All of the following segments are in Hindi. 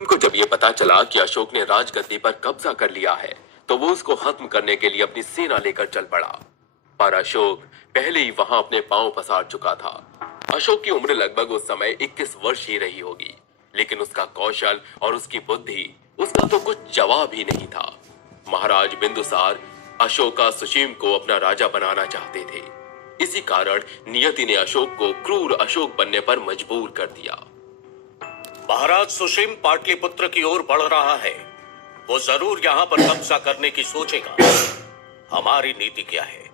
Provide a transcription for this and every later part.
उनको जब ये पता चला कि अशोक ने राजगद्दी पर कब्जा कर लिया है, तो वो उसको खत्म करने के लिए अपनी सेना लेकर चल पड़ा। पर अशोक पहले ही वहां अपने पांव पसार चुका था। अशोक की उम्र लगभग उस समय 21 वर्ष ही रही होगी, लेकिन उसका कौशल और उसकी बुद्धि, उसका तो कुछ जवाब ही नहीं था। महाराज बिंदुसार अशोका सुशीम को अपना राजा बनाना चाहते थे। इसी कारण नियति ने अशोक को क्रूर अशोक बनने पर मजबूर कर दिया। महाराज सुशीम पाटलिपुत्र की ओर बढ़ रहा है। वो जरूर यहाँ पर कब्जा करने की सोचेगा। हमारी नीति क्या है?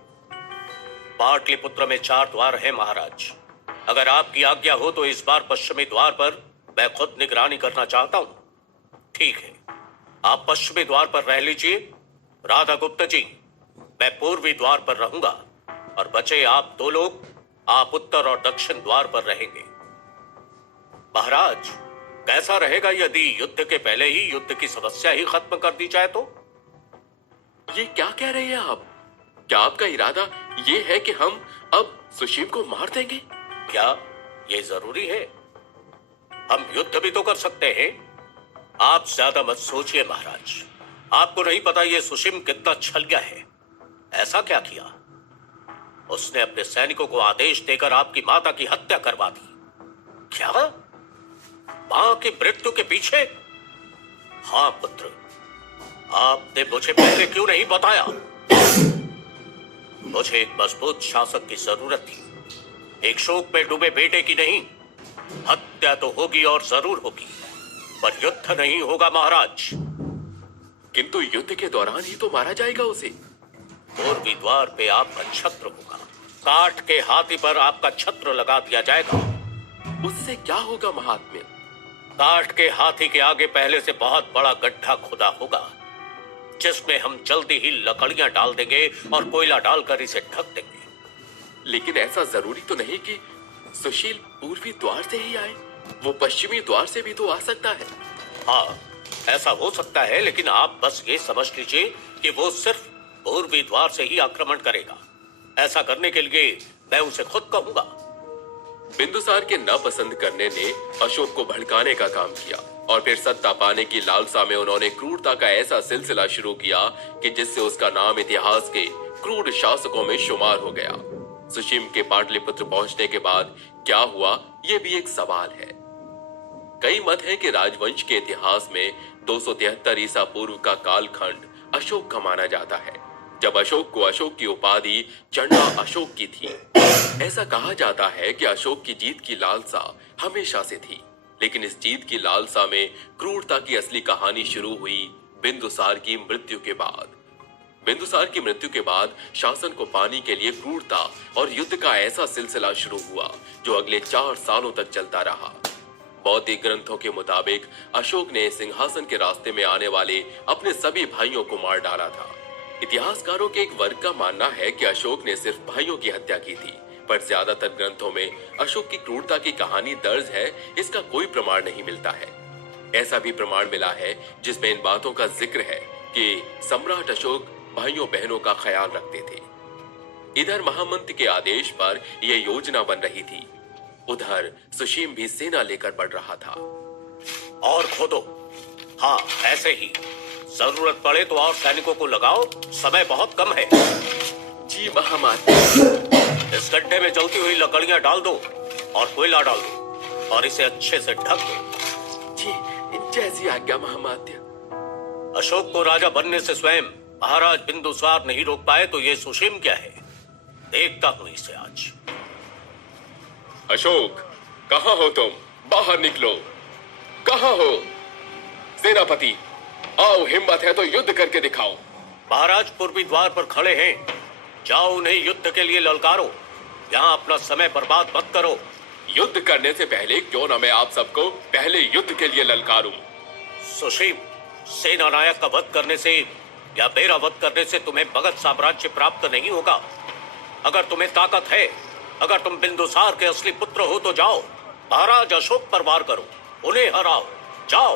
पाटलिपुत्र में 4 द्वार हैं महाराज। अगर आपकी आज्ञा हो तो इस बार पश्चिमी द्वार पर मैं खुद निगरानी करना चाहता हूँ। ठीक है, आप पश्चिमी द्वार पर रह लीजिए। राधा गुप्ता जी, मैं पूर्वी द्वार पर रहूंगा और बचे आप 2 लोग, आप उत्तर और दक्षिण द्वार पर रहेंगे। महाराज, कैसा रहेगा यदि युद्ध के पहले ही युद्ध की समस्या ही खत्म कर दी जाए तो? ये क्या कह रहे हैं आप? क्या आपका इरादा ये है कि हम अब सुशीम को मार देंगे? क्या ये जरूरी है? हम युद्ध भी तो कर सकते हैं। आप ज्यादा मत सोचिए महाराज। आपको नहीं पता ये सुशीम कितना छलिया है। ऐसा क्या किया? उसने अपने सैनिकों को आदेश देकर आपकी माता की हत्या करवा दी। क्या? मां की मृत्यु के पीछे? हाँ पुत्र, आपने मुझे पहले क्यों नहीं बताया? मुझे एक मजबूत शासक की जरूरत थी, एक शोक में डूबे बेटे की नहीं। हत्या तो होगी और जरूर होगी, पर युद्ध नहीं होगा महाराज। किंतु युद्ध के दौरान ही तो मारा जाएगा उसे। पूर्वी द्वार पे आपका छत्र होगा। काठ के हाथी पर आपका छत्र लगा दिया जाएगा। उससे क्या होगा महात्म्य? काठ के हाथी के आगे पहले से बहुत बड़ा गड्ढा खुदा होगा, जिसमें हम जल्दी ही लकड़ियां डाल देंगे और कोयला डालकर इसे ढक देंगे। लेकिन ऐसा जरूरी तो नहीं कि सुशील पूर्वी द्वार से ही आए। वो पश्चिमी द्वार से भी तो आ सकता है। हाँ, ऐसा हो सकता है, लेकिन आप बस ये समझ लीजिए कि वो सिर्फ पूर्वी द्वार से ही आक्रमण करेगा। ऐसा करने के लिए मैं उसे खुद कहूंगा। बिंदुसार के नापसंद करने ने अशोक को भड़काने का काम किया और फिर सत्ता पाने की लालसा में उन्होंने क्रूरता का ऐसा सिलसिला शुरू किया कि जिससे उसका नाम इतिहास के क्रूर शासकों में शुमार हो गया। सुशीम के पाटलिपुत्र पहुंचने के बाद क्या हुआ, यह भी एक सवाल है। कई मत हैं कि राजवंश के इतिहास में 273 ईसा पूर्व का कालखंड अशोक का माना जाता है, जब अशोक को अशोक की उपाधि चंडा अशोक की थी। ऐसा कहा जाता है कि अशोक की जीत की लालसा हमेशा से थी, लेकिन इस जीत की लालसा में क्रूरता की असली कहानी शुरू हुई बिंदुसार की मृत्यु के बाद। बिंदुसार की मृत्यु के बाद शासन को पाने के लिए क्रूरता और युद्ध का ऐसा सिलसिला शुरू हुआ जो अगले 4 सालों तक चलता रहा। बौद्धिक ग्रंथों के मुताबिक अशोक ने सिंहासन के रास्ते में आने वाले अपने सभी भाइयों को मार डाला था। इतिहासकारों के एक वर्ग का मानना है कि अशोक ने सिर्फ भाइयों की हत्या की थी, पर ज्यादातर ग्रंथों में अशोक की क्रूरता की कहानी दर्ज है, इसका कोई प्रमाण नहीं मिलता है। ऐसा भी प्रमाण मिला है जिसमें इन बातों का जिक्र है कि सम्राट अशोक भाइयों बहनों का ख्याल रखते थे। इधर महामंत्री के आदेश पर यह योजना बन रही थी, उधर सुशीम भी सेना लेकर बढ़ रहा था। और खोदो। हाँ, ऐसे ही। जरूरत पड़े तो और सैनिकों को लगाओ, समय बहुत कम है। जी महामात्य। इस गड्ढे में जलती हुई लकड़ियां डाल दो और कोयला डाल दो और इसे अच्छे से ढक दो। जी, जैसी आज्ञा महामात्य। अशोक को राजा बनने से स्वयं महाराज बिंदुसार नहीं रोक पाए तो ये सुशीम क्या है? देखता हूं इसे आज। अशोक, कहां हो तुम? बाहर निकलो। कहां हो? सेनापति, आओ, हिम्मत है तो युद्ध करके दिखाओ। महाराज पूर्वी द्वार पर खड़े हैं, जाओ उन्हें युद्ध के लिए ललकारो। यहाँ अपना समय बर्बाद मत करो। युद्ध करने से पहले क्यों ना मैं आप सबको पहले युद्ध के लिए ललकारूं। सुशीम, सेना नायक का वध करने से या मेरा वध करने से तुम्हें मगध साम्राज्य प्राप्त नहीं होगा। अगर तुम्हें ताकत है, अगर तुम बिंदुसार के असली पुत्र हो तो जाओ, महाराज अशोक पर वार करो, उन्हें हराओ। जाओ।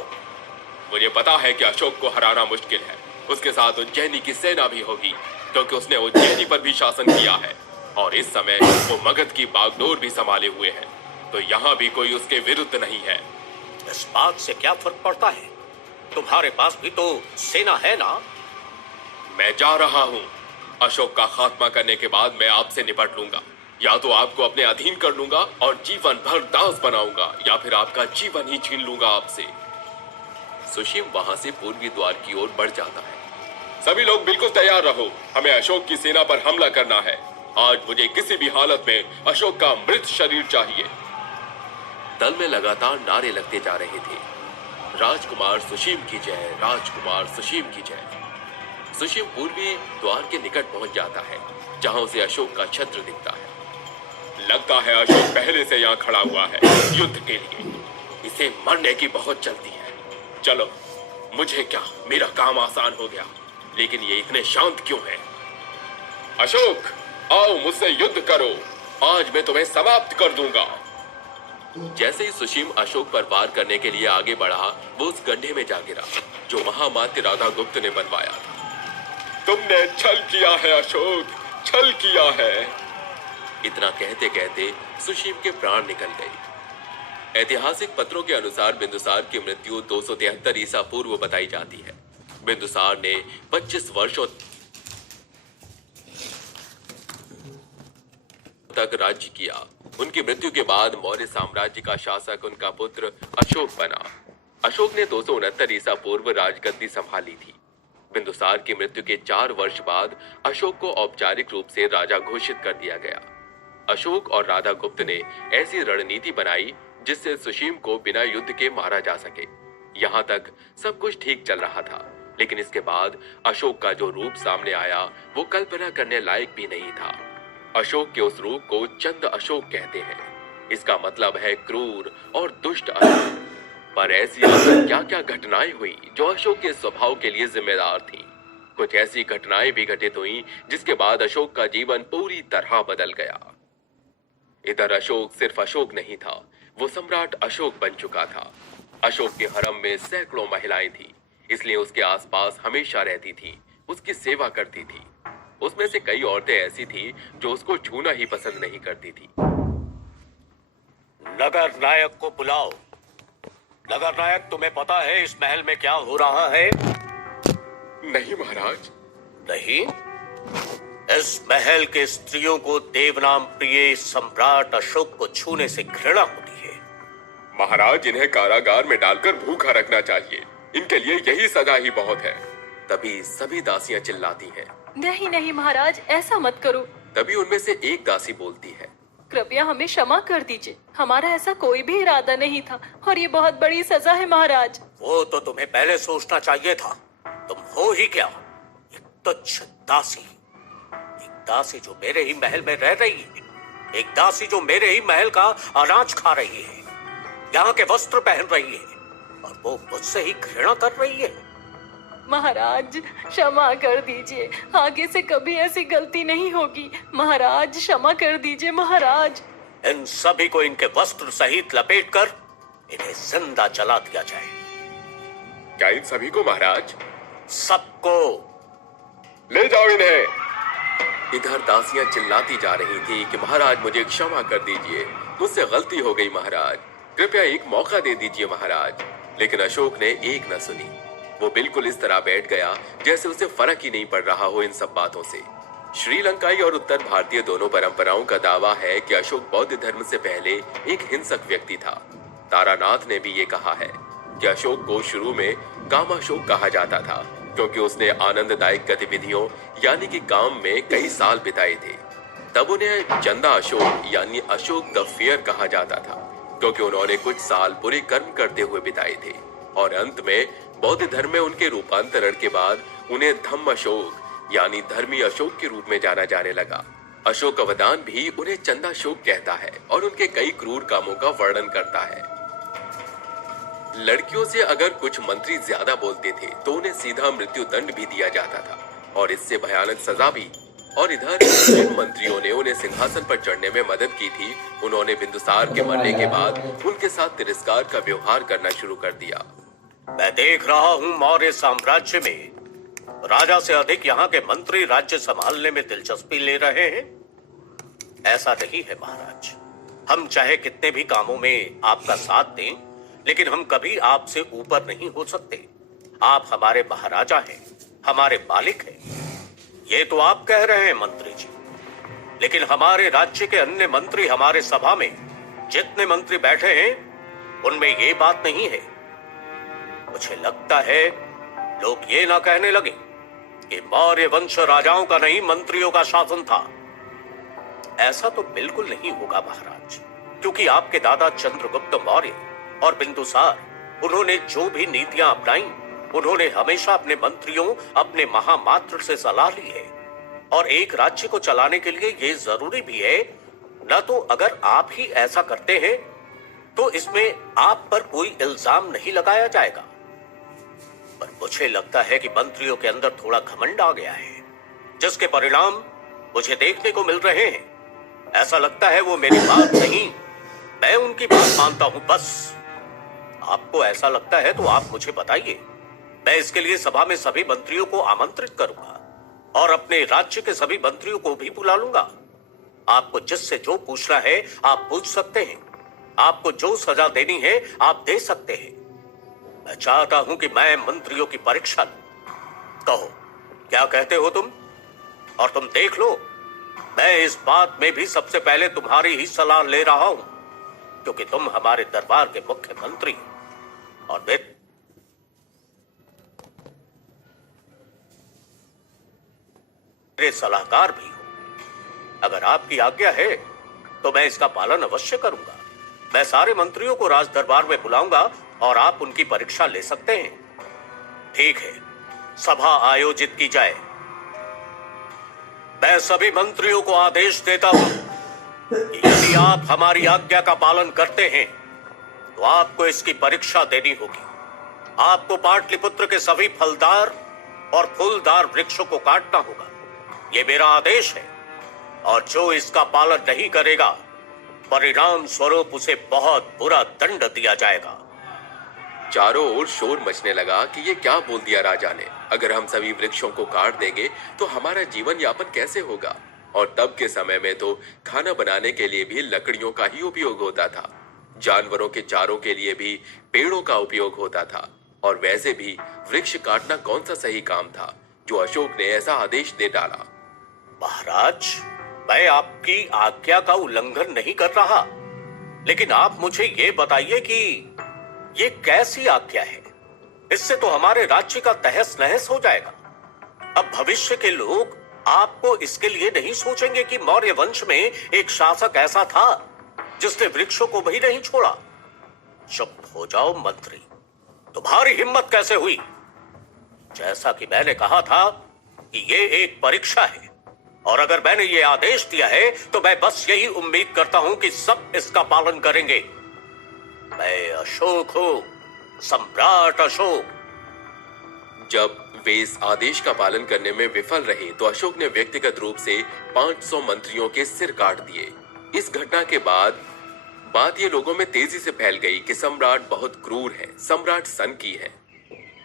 मुझे पता है कि अशोक को हराना मुश्किल है। उसके साथ उज्जैनी की सेना भी होगी, क्योंकि उसने उज्जैनी पर भी शासन किया है और इस समय वो मगध की बागडोर भी संभाले हुए है, तो यहाँ भी कोई उसके विरुद्ध नहीं है। इस बात से क्या फर्क पड़ता है? तुम्हारे पास भी तो सेना है ना? मैं जा रहा हूं। अशोक का खात्मा करने के बाद मैं आपसे निपट लूंगा। या तो आपको अपने अधीन कर लूंगा और जीवन भर दास बनाऊंगा, या फिर आपका जीवन ही छीन लूंगा आपसे। सुशीम वहां से पूर्वी द्वार की ओर बढ़ जाता है। सभी लोग बिल्कुल तैयार रहो, हमें अशोक की सेना पर हमला करना है। आज मुझे किसी भी हालत में अशोक का मृत शरीर चाहिए। दल में लगातार नारे लगते जा रहे थे, राजकुमार सुशीम की जय, राजकुमार सुशीम की जय। सुशीम पूर्वी द्वार के निकट पहुंच जाता है, जहां उसे अशोक का छत्र दिखता है। लगता है अशोक पहले से यहाँ खड़ा हुआ है युद्ध के लिए। इसे मरने की बहुत जल्दी है। चलो, मुझे क्या, मेरा काम आसान हो गया, लेकिन ये इतने शांत क्यों हैं? अशोक, आओ मुझसे युद्ध करो, आज मैं तुम्हें समाप्त कर दूंगा। जैसे ही सुशीम अशोक पर वार करने के लिए आगे बढ़ा, वो उस गड्ढे में जा गिरा जो महामात्य राधा गुप्त ने बनवाया था। तुमने छल किया है अशोक, छल किया है। इतना कहते कहते सुशीम के प्राण निकल गए। ऐतिहासिक पत्रों के अनुसार बिंदुसार की मृत्यु 273 ईसा पूर्व बताई जाती है। बिंदुसार ने 25 वर्षों तक राज्य किया। उनकी मृत्यु के बाद मौर्य साम्राज्य का शासक उनका पुत्र अशोक बना। अशोक ने 269 ईसा पूर्व राजगद्दी संभाली थी। बिंदुसार की मृत्यु के 4 वर्ष बाद अशोक को औपचारिक रूप से राजा घोषित कर दिया गया। अशोक और राधा गुप्त ने ऐसी रणनीति बनाई जिससे सुशीम को बिना युद्ध के मारा जा सके। यहाँ तक सब कुछ ठीक चल रहा था, लेकिन इसके बाद अशोक का जो रूप सामने आया वो कल्पना करने लायक भी नहीं था। अशोक के उस रूप को चंद अशोक कहते हैं। इसका मतलब है क्रूर और दुष्ट अशोक। पर ऐसी क्या क्या घटनाएं हुई जो अशोक के स्वभाव के लिए जिम्मेदार थी। कुछ ऐसी घटनाएं भी घटित हुई जिसके बाद अशोक का जीवन पूरी तरह बदल गया। इधर अशोक सिर्फ अशोक नहीं था, वो सम्राट अशोक बन चुका था। अशोक के हरम में सैकड़ों महिलाएं थी, इसलिए उसके आसपास हमेशा रहती थी, उसकी सेवा करती थी। उसमें से कई औरतें ऐसी थी जो उसको छूना ही पसंद नहीं करती थी। नगर नायक को बुलाओ। नगर नायक, तुम्हें पता है इस महल में क्या हो रहा है? नहीं महाराज। नहीं? इस महल के स्त्रियों को देवनाम प्रिय सम्राट अशोक को छूने से घृणा होती है। महाराज, इन्हें कारागार में डालकर भूखा रखना चाहिए, इनके लिए यही सजा ही बहुत है। तभी सभी दासियां चिल्लाती हैं। नहीं नहीं महाराज, ऐसा मत करो। तभी उनमें से एक दासी बोलती है, कृपया हमें क्षमा कर दीजिए, हमारा ऐसा कोई भी इरादा नहीं था और ये बहुत बड़ी सजा है महाराज। वो तो तुम्हें पहले सोचना चाहिए था। तुम हो ही क्या, एक तुच्छ दासी। एक दासी जो मेरे ही महल में रह रही है, एक दासी जो मेरे ही महल का अनाज खा रही है, यहाँ के वस्त्र पहन रही है, और वो मुझसे ही घृणा कर रही है। महाराज क्षमा कर दीजिए, आगे से कभी ऐसी गलती नहीं होगी। महाराज क्षमा कर दीजिए महाराज। इन सभी को इनके वस्त्र सहित लपेटकर इन्हें जिंदा जला दिया जाए। क्या इन सभी को महाराज? सबको ले जाओ इन्हें। इधर दासियां चिल्लाती जा रही थी कि महाराज मुझे क्षमा कर दीजिए, मुझसे गलती हो गई महाराज, कृपया एक मौका दे दीजिए महाराज। लेकिन अशोक ने एक न सुनी। वो बिल्कुल इस तरह बैठ गया जैसे उसे फर्क ही नहीं पड़ रहा हो इन सब बातों से। श्रीलंकाई और उत्तर भारतीय दोनों परंपराओं का दावा है कि अशोक बौद्ध धर्म से पहले एक हिंसक व्यक्ति था। तारानाथ ने भी ये कहा है कि अशोक को शुरू में कामाशोक कहा जाता था, क्योंकि उसने आनंददायक गतिविधियों यानी कि काम में कई साल बिताए थे। तब उन्हें चंदा अशोक यानी अशोक द फेयर कहा जाता था, क्योंकि उन्होंने कुछ साल बुरे कर्म करते हुए बिताए थे। और अंत में बौद्ध धर्म में उनके रूपांतरण के बाद उन्हें धम्म अशोक यानी धर्मी अशोक के रूप में जाना जाने लगा। अशोक अवदान भी उन्हें चंदाशोक कहता है और उनके कई क्रूर कामों का वर्णन करता है। लड़कियों से अगर कुछ मंत्री ज्यादा बोलते थे तो उन्हें सीधा मृत्यु दंड भी दिया जाता था, और इससे भयानक सजा भी। और इधर जिन मंत्रियों ने उन्हें सिंहासन पर चढ़ने में मदद की थी, उन्होंने बिंदुसार के मरने के बाद उनके साथ तिरस्कार का व्यवहार करना शुरू कर दिया। मैं देख रहा हूं मौर्य साम्राज्य में राजा से अधिक यहाँ के मंत्री राज्य संभालने में दिलचस्पी ले रहे हैं। ऐसा नहीं है महाराज, हम चाहे कितने भी कामों में आपका साथ दें, लेकिन हम कभी आपसे ऊपर नहीं हो सकते। आप हमारे महाराजा हैं, हमारे मालिक हैं। ये तो आप कह रहे हैं मंत्री जी, लेकिन हमारे राज्य के अन्य मंत्री, हमारे सभा में जितने मंत्री बैठे हैं उनमें ये बात नहीं है। मुझे लगता है लोग ये ना कहने लगे कि मौर्य वंश राजाओं का नहीं मंत्रियों का शासन था। ऐसा तो बिल्कुल नहीं होगा महाराज, क्योंकि आपके दादा चंद्रगुप्त मौर्य और बिंदुसार, उन्होंने जो भी नीतियां अपनाई, उन्होंने हमेशा अपने मंत्रियों, अपने महामात्र से सलाह ली है। और एक राज्य को चलाने के लिए यह जरूरी भी है, न तो अगर आप ही ऐसा करते हैं तो इसमें आप पर कोई इल्जाम नहीं लगाया जाएगा। पर मुझे लगता है कि मंत्रियों के अंदर थोड़ा घमंड आ गया है, जिसके परिणाम मुझे देखने को मिल रहे हैं। ऐसा लगता है वो मेरी बात नहीं, मैं उनकी बात मानता हूं बस। आपको ऐसा लगता है तो आप मुझे बताइए, मैं इसके लिए सभा में सभी मंत्रियों को आमंत्रित करूंगा और अपने राज्य के सभी मंत्रियों को भी बुला लूंगा। आपको जिससे जो पूछना है आप पूछ सकते हैं, आपको जो सजा देनी है आप दे सकते हैं। मैं चाहता हूं कि मैं मंत्रियों की परीक्षा लूं। कहो क्या कहते हो तुम? और तुम देख लो, मैं इस बात में भी सबसे पहले तुम्हारी ही सलाह ले रहा हूं, क्योंकि तुम हमारे दरबार के मुख्यमंत्री और मेरे सलाहकार भी हो। अगर आपकी आज्ञा है तो मैं इसका पालन अवश्य करूंगा। मैं सारे मंत्रियों को राज दरबार में बुलाऊंगा और आप उनकी परीक्षा ले सकते हैं। ठीक है, सभा आयोजित की जाए। मैं सभी मंत्रियों को आदेश देता हूं कि यदि आप हमारी आज्ञा का पालन करते हैं तो आपको इसकी परीक्षा देनी होगी। आपको पाटलिपुत्र के सभी फलदार और फूलदार वृक्षों को काटना होगा। ये मेरा आदेश है, और जो इसका पालन नहीं करेगा, परिणाम स्वरूप उसे बहुत बुरा दंड दिया जाएगा। चारों ओर शोर मचने लगा कि ये क्या बोल दिया राजा ने। अगर हम सभी वृक्षों को काट देंगे तो हमारा जीवन यापन कैसे होगा? और तब के समय में तो खाना बनाने के लिए भी लकड़ियों का ही उपयोग होता था। जानवरों के चारों के लिए भी पेड़ों का उपयोग होता था। और वैसे भी वृक्ष काटना कौन सा सही काम था जो अशोक ने ऐसा आदेश दे डाला? महाराज, मैं आपकी आज्ञा का उल्लंघन नहीं कर रहा, लेकिन आप मुझे ये बताइए कि ये कैसी आज्ञा है? इससे तो हमारे राज्य का तहस नहस हो जाएगा। अब भविष्य के लोग आपको इसके लिए नहीं सोचेंगे कि मौर्य वंश में एक शासक ऐसा था जिसने वृक्षों को भी नहीं छोड़ा। चुप हो जाओ मंत्री, तुम्हारी हिम्मत कैसे हुई? जैसा कि मैंने कहा था कि ये एक परीक्षा है, और अगर मैंने ये आदेश दिया है तो मैं बस यही उम्मीद करता हूं कि सब इसका पालन करेंगे। मैं अशोक हूं, सम्राट अशोक। जब वे इस आदेश का पालन करने में विफल रहे तो अशोक ने व्यक्तिगत रूप से 500 मंत्रियों के सिर काट दिए। इस घटना के बाद बात ये लोगों में तेजी से फैल गई कि सम्राट बहुत क्रूर है, सम्राट सन की है।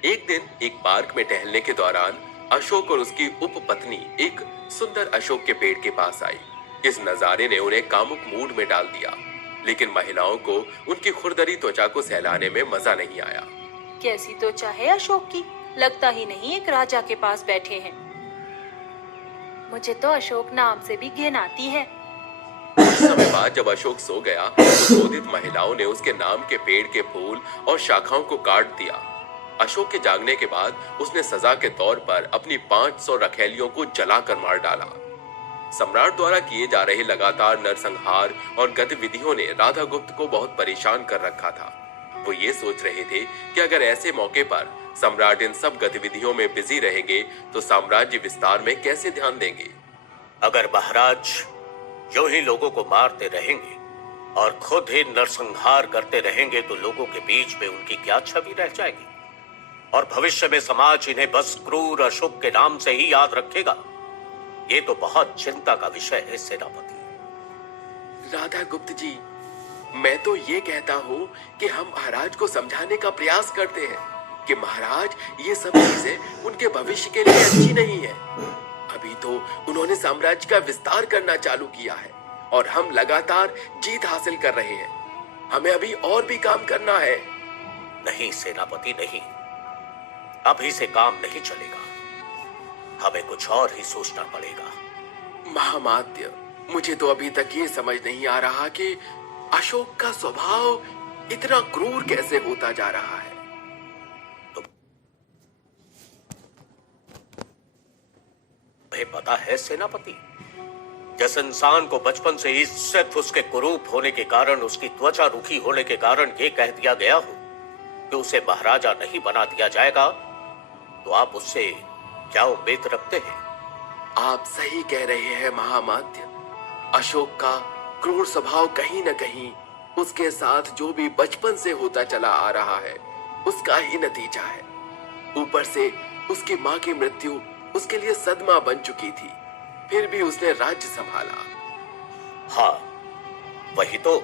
एक दिन एक पार्क में टहलने के दौरान अशोक और उसकी उपपत्नी एक सुंदर अशोक के पेड़ के पास आई। इस नजारे ने उन्हें कामुक मूड में डाल दिया, लेकिन महिलाओं को उनकी खुरदरी त्वचा को सहलाने में मजा नहीं आया। कैसी त्वचा है अशोक की, लगता ही नहीं एक राजा के पास बैठे हैं। मुझे तो अशोक नाम से भी घिन आती है। कुछ समय बाद जब अशोक सो गया तो क्रोधित महिलाओं ने उसके नाम के पेड़ के फूल और शाखाओं को काट दिया। अशोक के जागने के बाद उसने सजा के तौर पर अपनी 500 रखैलियों को जलाकर मार डाला। सम्राट द्वारा किए जा रहे लगातार नरसंहार और गतिविधियों ने राधा गुप्त को बहुत परेशान कर रखा था। वो ये सोच रहे थे कि अगर ऐसे मौके पर सम्राट इन सब गतिविधियों में बिजी रहेंगे तो साम्राज्य विस्तार में कैसे ध्यान देंगे। अगर महाराज यूं ही लोगों को मारते रहेंगे और खुद ही नरसंहार करते रहेंगे तो लोगों के बीच में उनकी क्या छवि रह जाएगी, और भविष्य में समाज इन्हें बस क्रूर अशोक के नाम से ही याद रखेगा। ये तो बहुत चिंता का विषय है सेनापति। राधा गुप्त जी, मैं तो ये कहता हूँ कि हम महाराज को समझाने का प्रयास करते हैं कि महाराज ये सब चीजें उनके भविष्य के लिए अच्छी नहीं है। अभी तो उन्होंने साम्राज्य का विस्तार करना चालू किया है और हम लगातार जीत हासिल कर रहे हैं। हमें अभी और भी काम करना है। नहीं सेनापति, नहीं, अभी से काम नहीं चलेगा। हमें कुछ और ही सोचना पड़ेगा। महामात्य, मुझे तो अभी तक ये समझ नहीं आ रहा कि अशोक का स्वभाव इतना क्रूर कैसे होता जा रहा है। तुम्हें पता है सेनापति, जिस इंसान को बचपन से ही सिर्फ उसके कुरूप होने के कारण, उसकी त्वचा रूखी होने के कारण ये कह दिया गया हो कि उसे महाराजा नहीं बना दिया जाएगा, तो आप उससे क्या उम्मीद रखते हैं? आप सही कह रहे हैं महामात्य। अशोक का क्रूर स्वभाव कहीं न कहीं उसके साथ जो भी बचपन से होता चला आ रहा है उसका ही नतीजा है। ऊपर से उसकी माँ की मृत्यु उसके लिए सदमा बन चुकी थी, फिर भी उसने राज्य संभाला। हाँ, वही तो।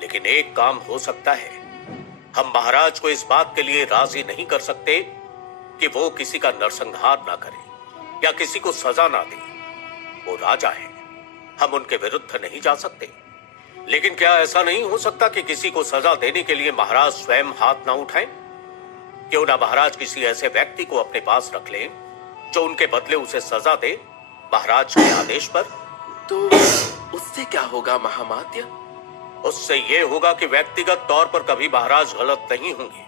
लेकिन एक काम हो सकता है, हम महाराज को इस बात के लिए राजी नहीं कर सकते कि वो किसी का नरसंहार ना करे या किसी को सजा ना दे। वो राजा है, हम उनके विरुद्ध नहीं जा सकते। लेकिन क्या ऐसा नहीं हो सकता कि किसी को सजा देने के लिए महाराज स्वयं हाथ ना उठाएं? क्यों ना महाराज किसी ऐसे व्यक्ति को अपने पास रख लें जो उनके बदले उसे सजा दे, महाराज के आदेश पर। तो उससे क्या होगा महामात्य? उससे यह होगा कि व्यक्तिगत तौर पर कभी महाराज गलत नहीं होंगे,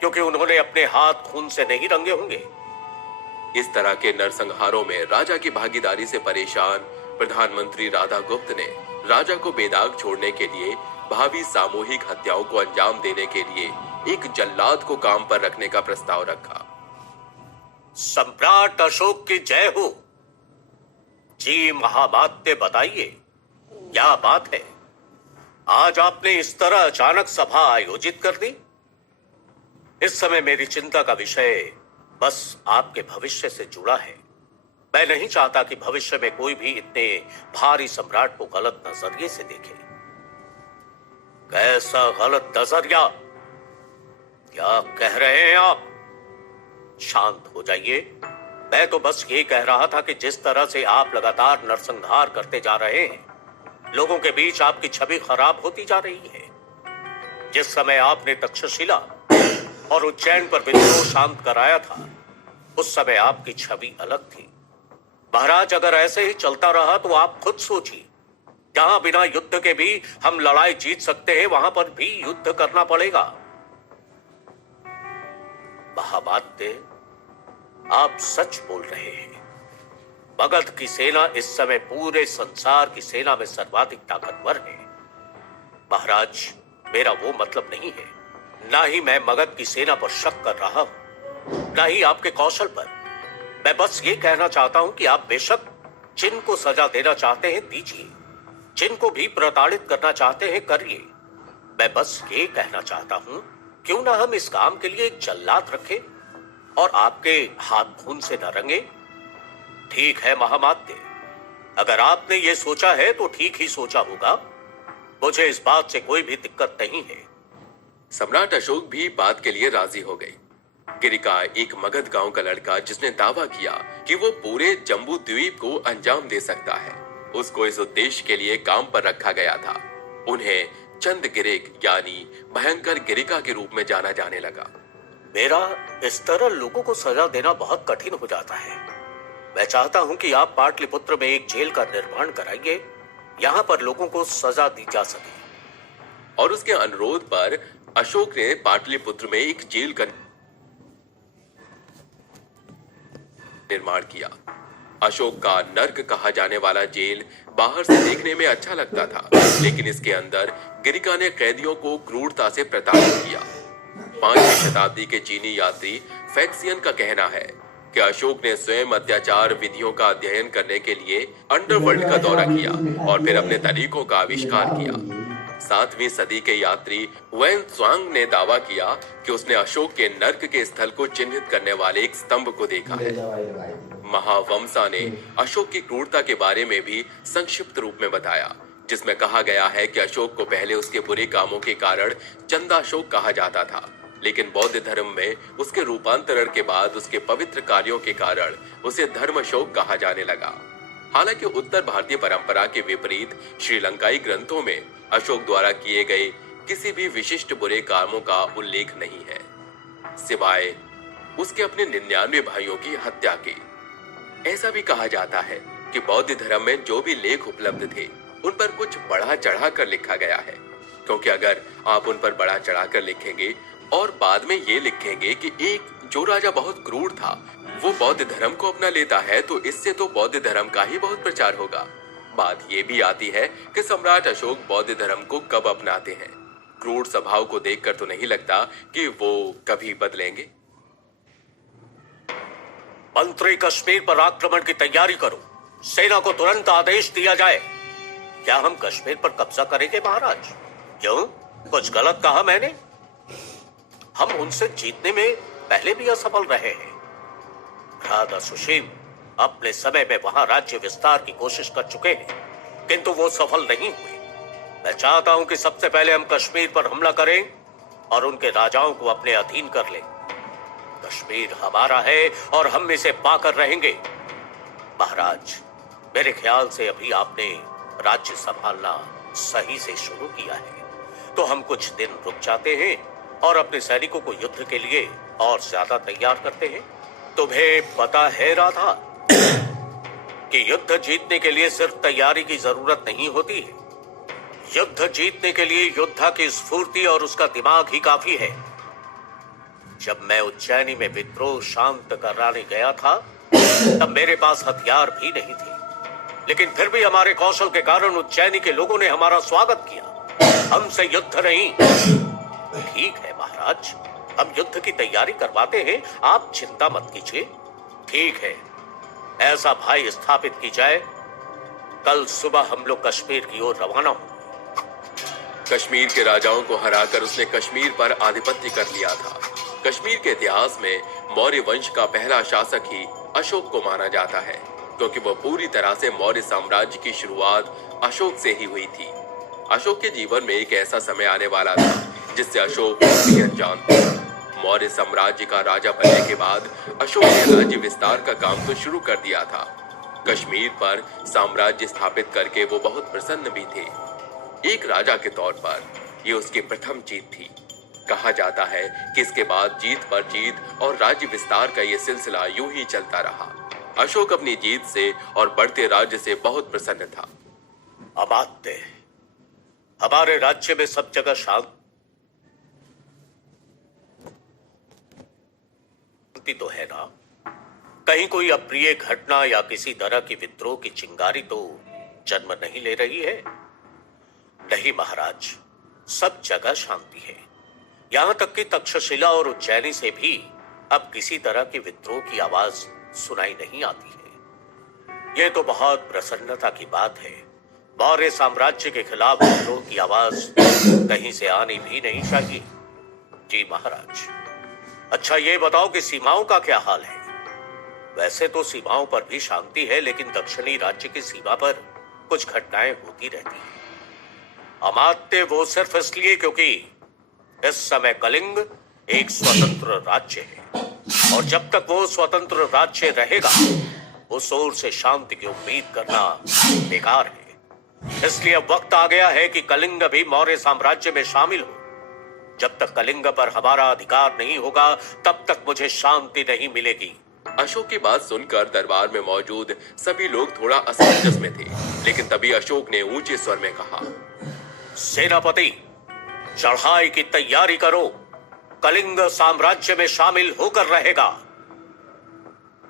क्योंकि उन्होंने अपने हाथ खून से नहीं रंगे होंगे। इस तरह के नरसंहारों में राजा की भागीदारी से परेशान प्रधानमंत्री राधागुप्त ने राजा को बेदाग छोड़ने के लिए भावी सामूहिक हत्याओं को अंजाम देने के लिए एक जल्लाद को काम पर रखने का प्रस्ताव रखा। सम्राट अशोक की जय हो। जी महामात्य, बताइए क्या बात है? आज आपने इस तरह अचानक सभा आयोजित कर दी। इस समय मेरी चिंता का विषय बस आपके भविष्य से जुड़ा है। मैं नहीं चाहता कि भविष्य में कोई भी इतने भारी सम्राट को गलत नजरिए से देखे। कैसा गलत नजरिया? क्या कह रहे हैं आप? शांत हो जाइए। मैं तो बस ये कह रहा था कि जिस तरह से आप लगातार नरसंहार करते जा रहे हैं, लोगों के बीच आपकी छवि खराब होती जा रही है। जिस समय आपने तक्षशिला और उज्जैन पर विद्रोह शांत कराया था, उस समय आपकी छवि अलग थी। महाराज, अगर ऐसे ही चलता रहा तो आप खुद सोचिए, जहां बिना युद्ध के भी हम लड़ाई जीत सकते हैं, वहां पर भी युद्ध करना पड़ेगा। महामात्य, आप सच बोल रहे हैं। मगध की सेना इस समय पूरे संसार की सेना में सर्वाधिक ताकतवर है। महाराज, मेरा वो मतलब नहीं है। ना ही मैं मगध की सेना पर शक कर रहा हूं, ना ही आपके कौशल पर। मैं बस ये कहना चाहता हूं कि आप बेशक जिनको सजा देना चाहते हैं दीजिए, जिनको भी प्रताड़ित करना चाहते हैं करिए। मैं बस ये कहना चाहता हूं, क्यों ना हम इस काम के लिए एक जल्लाद रखें और आपके हाथ खून से न रंगे। ठीक है महामात्य, अगर आपने ये सोचा है तो ठीक ही सोचा होगा। मुझे इस बात से कोई भी दिक्कत नहीं है। सम्राट अशोक भी बात के लिए राजी हो गई। गिरिका एक मगध गांव का लड़का जिसने दावा किया कि वो पूरे जम्बू द्वीप को अंजाम दे सकता है, उसको इस उद्देश्य के लिए काम पर रखा गया था। उन्हें चंद गिरिक यानी भयंकर गिरिका के रूप में जाना जाने लगा। मेरा इस तरह लोगों को सजा देना बहुत कठिन हो जाता है। मैं चाहता हूं कि आप पाटलिपुत्र में एक जेल का निर्माण कराइए, यहां पर लोगों को सजा दी जा सके। और उसके अनुरोध पर अशोक ने पाटलिपुत्र में एक जेल का निर्माण किया। अशोक का नर्क कहा जाने वाला जेल बाहर से देखने में अच्छा लगता था, लेकिन इसके अंदर गिरिका ने कैदियों को क्रूरता से प्रताड़ित किया। 5वीं शताब्दी के चीनी यात्री फैक्सियन का कहना है कि अशोक ने स्वयं अत्याचार विधियों का अध्ययन करने के लिए अंडरवर्ल्ड का दौरा किया और फिर अपने तरीकों का आविष्कार किया। 7वीं सदी के यात्री वेन त्सांग ने दावा किया कि उसने अशोक के नर्क के स्थल को चिन्हित करने वाले एक स्तंभ को देखा है। महावंशा ने अशोक की क्रूरता के बारे में भी संक्षिप्त रूप में बताया, जिसमें कहा गया है कि अशोक को पहले उसके बुरे कामों के कारण चंदाशोक कहा जाता था, लेकिन बौद्ध धर्म में उसके रूपांतरण के बाद उसके पवित्र कार्यों के कारण उसे धर्मशोक कहा जाने लगा। हालांकि उत्तर भारतीय परंपरा के विपरीत श्रीलंकाई ग्रंथों में अशोक द्वारा किए गए किसी भी विशिष्ट बुरे कामों का उल्लेख नहीं है, सिवाय उसके अपने 99 भाइयों की हत्या के। ऐसा भी कहा जाता है कि बौद्ध धर्म में जो भी लेख उपलब्ध थे उन पर कुछ बढ़ा चढ़ा कर लिखा गया है, क्योंकि अगर आप उन पर बढ़ा चढ़ा कर लिखेंगे और बाद में ये लिखेंगे कि एक जो राजा बहुत क्रूर था वो बौद्ध धर्म को अपना लेता है, तो इससे तो बौद्ध धर्म का ही बहुत प्रचार होगा। बात ये भी आती है कि सम्राट अशोक बौद्ध धर्म को कब अपनाते हैं। क्रूर स्वभाव को देखकर तो नहीं लगता कि वो कभी बदलेंगे। मंत्री, कश्मीर पर आक्रमण की तैयारी करो। सेना को तुरंत आदेश दिया जाए। क्या हम कश्मीर पर कब्जा करेंगे महाराज? क्यों, कुछ गलत कहा मैंने? हम उनसे जीतने में पहले भी असफल रहे हैं। राजा सुशील अपने समय में वहां राज्य विस्तार की कोशिश कर चुके हैं, किंतु वो सफल नहीं हुए। मैं चाहता हूं कि सबसे पहले हम कश्मीर पर हमला करें और उनके राजाओं को अपने अधीन कर लें। कश्मीर हमारा है और हम इसे पाकर रहेंगे। महाराज, मेरे ख्याल से अभी आपने राज्य संभालना सही से शुरू किया है, तो हम कुछ दिन रुक जाते हैं और अपने सैनिकों को युद्ध के लिए और ज्यादा तैयार करते हैं। तुम्हें पता है राधा कि युद्ध जीतने के लिए सिर्फ तैयारी की जरूरत नहीं होती है। युद्ध जीतने के लिए योद्धा की स्फूर्ति और उसका दिमाग ही काफी है। जब मैं उज्जैनी में विद्रोह शांत कराने गया था तब मेरे पास हथियार भी नहीं थे, लेकिन फिर भी हमारे कौशल के कारण उज्जैनी के लोगों ने हमारा स्वागत किया। हमसे युद्ध नहीं। ठीक है महाराज, हम युद्ध की तैयारी करवाते हैं, आप चिंता मत कीजिए। ठीक है, ऐसा भाई स्थापित की जाए। कल सुबह हम लोग कश्मीर की ओर रवाना होंगे। कश्मीर के राजाओं को हराकर उसने कश्मीर पर आधिपत्य कर लिया था। कश्मीर के इतिहास में मौर्य वंश का पहला शासक ही अशोक को माना जाता है, क्योंकि वह पूरी तरह से मौर्य साम्राज्य की शुरुआत अशोक से ही हुई थी। अशोक के जीवन में एक ऐसा समय आने वाला था जिससे अशोक भी अनजान था। मौर्य साम्राज्य का राजा बनने के बाद अशोक ने राज्य विस्तार का काम तो शुरू कर दिया था। कश्मीर पर साम्राज्य स्थापित करके वो बहुत प्रसन्न भी थे। एक राजा के तौर पर ये उसकी प्रथम जीत थी। कहा जाता है कि इसके बाद जीत पर जीत और राज्य विस्तार का ये सिलसिला यूं ही चलता रहा। अशोक अपनी जीत से और बढ़ते राज्य से बहुत प्रसन्न था। अमात्य, हमारे राज्य में सब जगह शांति तो है ना? कहीं कोई अप्रिय घटना या किसी तरह की विद्रोह की चिंगारी तो जन्म नहीं ले रही है? नहीं महाराज, सब जगह शांति है। यहां तक कि तक्षशिला और उज्जैनी से भी अब किसी तरह की विद्रोह की आवाज सुनाई नहीं आती है। यह तो बहुत प्रसन्नता की बात है। मौर्य साम्राज्य के खिलाफ विद्रोह की आवाज कहीं से आनी भी नहीं चाहिए। जी महाराज। अच्छा, ये बताओ कि सीमाओं का क्या हाल है? वैसे तो सीमाओं पर भी शांति है, लेकिन दक्षिणी राज्य की सीमा पर कुछ घटनाएं होती रहती हैं। अमात्य, वो सिर्फ इसलिए क्योंकि इस समय कलिंग एक स्वतंत्र राज्य है और जब तक वो स्वतंत्र राज्य रहेगा उस ओर से शांति की उम्मीद करना बेकार है। इसलिए अब वक्त आ गया है कि कलिंग भी मौर्य साम्राज्य में शामिल हो। जब तक कलिंग पर हमारा अधिकार नहीं होगा तब तक मुझे शांति नहीं मिलेगी। अशोक की बात सुनकर दरबार में मौजूद सभी लोग थोड़ा असमंजस में थे, लेकिन तभी अशोक ने ऊंचे स्वर में कहा, सेनापति, चढ़ाई की तैयारी करो। कलिंग साम्राज्य में शामिल होकर रहेगा।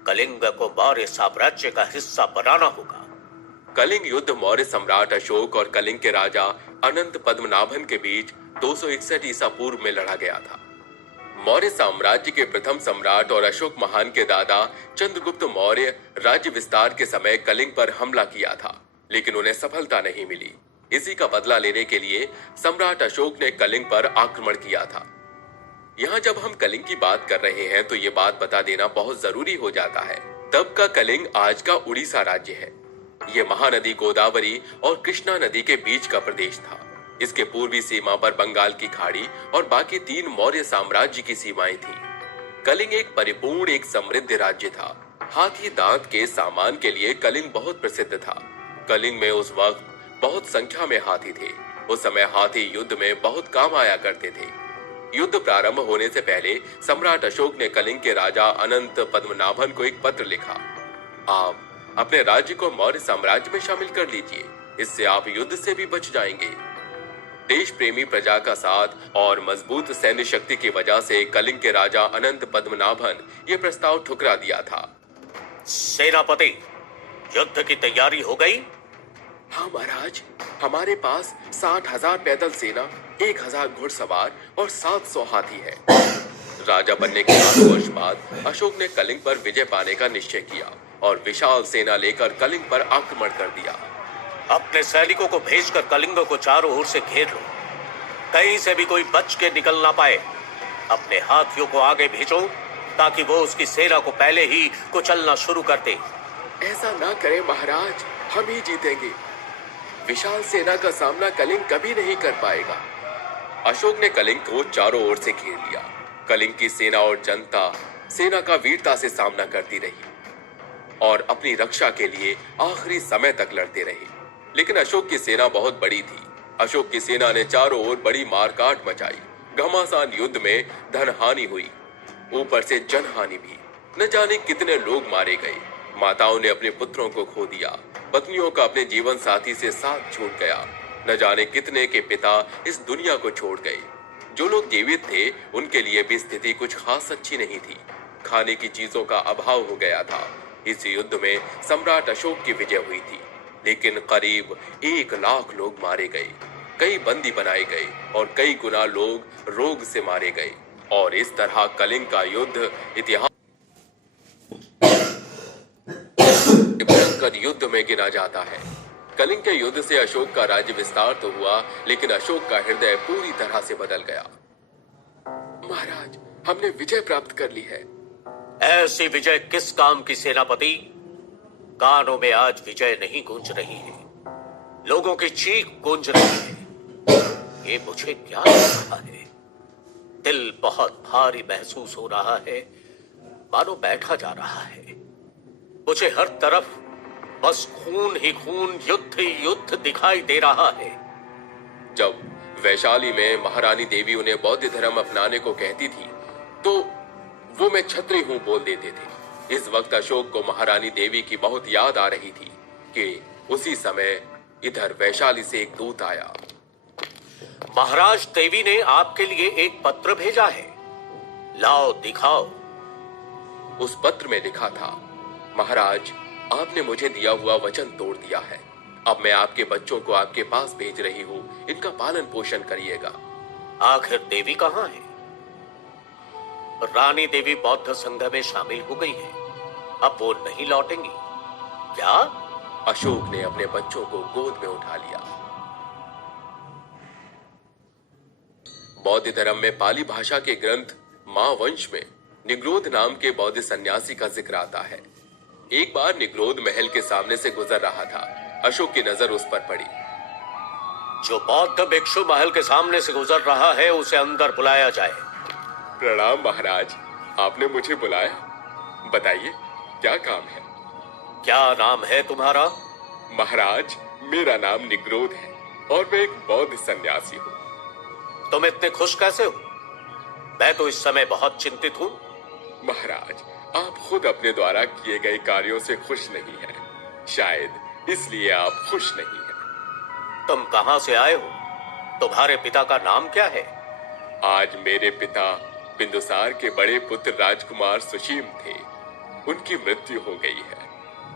कलिंग को मौर्य साम्राज्य का हिस्सा बनाना होगा। कलिंग युद्ध मौर्य सम्राट अशोक और कलिंग के राजा अनंत पद्मनाभन के बीच 261 ईसा पूर्व में लड़ा गया था। मौर्य साम्राज्य के प्रथम सम्राट और अशोक महान के दादा चंद्रगुप्त मौर्य राज्य विस्तार के समय कलिंग पर हमला किया था, लेकिन उन्हें सफलता नहीं मिली। इसी का बदला लेने के लिए सम्राट अशोक ने कलिंग पर आक्रमण किया था। यहाँ जब हम कलिंग की बात कर रहे हैं तो ये बात बता देना बहुत जरूरी हो जाता है। तब का कलिंग आज का उड़ीसा राज्य है। ये महानदी गोदावरी और कृष्णा नदी के बीच का प्रदेश था। इसके पूर्वी सीमा पर बंगाल की खाड़ी और बाकी 3 मौर्य साम्राज्य की सीमाएं थी। कलिंग एक परिपूर्ण, एक समृद्ध राज्य था। हाथी दांत के सामान के लिए कलिंग बहुत प्रसिद्ध था। कलिंग में उस वक्त बहुत संख्या में हाथी थे। उस समय हाथी युद्ध में बहुत काम आया करते थे। युद्ध प्रारंभ होने से पहले सम्राट अशोक ने कलिंग के राजा अनंत पद्मनाभन को एक पत्र लिखा। आप अपने राज्य को मौर्य साम्राज्य में शामिल कर लीजिए, इससे आप युद्ध से भी बच जाएंगे। देश प्रेमी प्रजा का साथ और मजबूत सैन्य शक्ति की वजह से कलिंग के राजा अनंत पद्मनाभन ये प्रस्ताव ठुकरा दिया था। सेनापति, युद्ध की तैयारी हो गई? हाँ महाराज, हमारे पास 60,000 पैदल सेना, 1,000 घुड़सवार और 700 हाथी है। राजा बनने के 8 वर्ष बाद अशोक ने कलिंग पर विजय पाने का निश्चय किया और विशाल सेना लेकर कलिंग पर आक्रमण कर दिया। अपने सैनिकों को भेजकर कलिंग को चारों ओर से घेर लो, कहीं से भी कोई बच के निकल ना पाए। अपने हाथियों को आगे भेजो ताकि वो उसकी सेना को पहले ही कुचलना शुरू कर दे। ऐसा ना करें महाराज, हम ही जीतेंगे। विशाल सेना का सामना कलिंग कभी नहीं कर पाएगा। अशोक ने कलिंग को चारों ओर से घेर लिया। कलिंग की सेना और जनता सेना का वीरता से सामना करती रही और अपनी रक्षा के लिए आखिरी समय तक लड़ते रहे। लेकिन अशोक की सेना बहुत बड़ी थी। अशोक की सेना ने चारों ओर बड़ी मारकाट मचाई। घमासान युद्ध में धन हानि हुई, ऊपर से जनहानि भी। न जाने कितने लोग मारे गए। माताओं ने अपने पुत्रों को खो दिया, पत्नियों का अपने जीवन साथी से साथ छूट गया। न जाने कितने के पिता इस दुनिया को छोड़ गए। जो लोग जीवित थे उनके लिए भी स्थिति कुछ खास अच्छी नहीं थी। खाने की चीजों का अभाव हो गया था। इस युद्ध में सम्राट अशोक की विजय हुई थी, लेकिन करीब 1 लाख लोग मारे गए, कई बंदी बनाए गए और कई गुना लोग रोग से मारे गए। और इस तरह कलिंग का युद्ध इतिहास भयंकर युद्ध में गिना जाता है। कलिंग के युद्ध से अशोक का राज्य विस्तार तो हुआ, लेकिन अशोक का हृदय पूरी तरह से बदल गया। महाराज, हमने विजय प्राप्त कर ली है। ऐसी विजय किस काम की सेनापति? कानों में आज विजय नहीं गूंज रही है, लोगों की चीख गूंज रही है। ये मुझे क्या लग रहा है? दिल बहुत भारी महसूस हो रहा है, मानो बैठा जा रहा है। मुझे हर तरफ बस खून ही खून, युद्ध ही युद्ध दिखाई दे रहा है। जब वैशाली में महारानी देवी उन्हें बौद्ध धर्म अपनाने को कहती थी, तो वो मैं क्षत्रिय हूं बोल देते थे। इस वक्त अशोक को महारानी देवी की बहुत याद आ रही थी कि उसी समय इधर वैशाली से एक दूत आया। महाराज देवी ने आपके लिए एक पत्र भेजा है, लाओ दिखाओ। उस पत्र में लिखा था, महाराज, आपने मुझे दिया हुआ वचन तोड़ दिया है। अब मैं आपके बच्चों को आपके पास भेज रही हूँ, इनका पालन पोषण करिएगा। आखिर देवी कहाँ है? रानी देवी बौद्ध संघ में शामिल हो गई है, अब वो नहीं लौटेंगी क्या? अशोक ने अपने बच्चों को गोद में उठा लिया। बौद्ध धर्म में पाली भाषा के ग्रंथ महावंश में निग्रोध नाम के बौद्ध सन्यासी का जिक्र आता है। एक बार निग्रोध महल के सामने से गुजर रहा था। अशोक की नजर उस पर पड़ी। जो बौद्ध भिक्षु महल के सामने से गुजर रहा है उसे अंदर बुलाया जाए। प्रणाम महाराज, आपने मुझे बुलाया, बताइए क्या काम है? क्या नाम है तुम्हारा? महाराज, मेरा नाम निग्रोध है और मैं एक बौद्ध सन्यासी हूँ। तुम इतने खुश कैसे हो? मैं तो इस समय बहुत चिंतित हूँ। महाराज, आप खुद अपने द्वारा किए गए कार्यों से खुश नहीं हैं। शायद इसलिए आप खुश नहीं हैं। तुम कहां से आए हो? तुम्हारे पिता का नाम क्या है? आज मेरे पिता बिंदुसार के बड़े पुत्र राजकुमार सुशीम थे। उनकी मृत्यु हो गई है।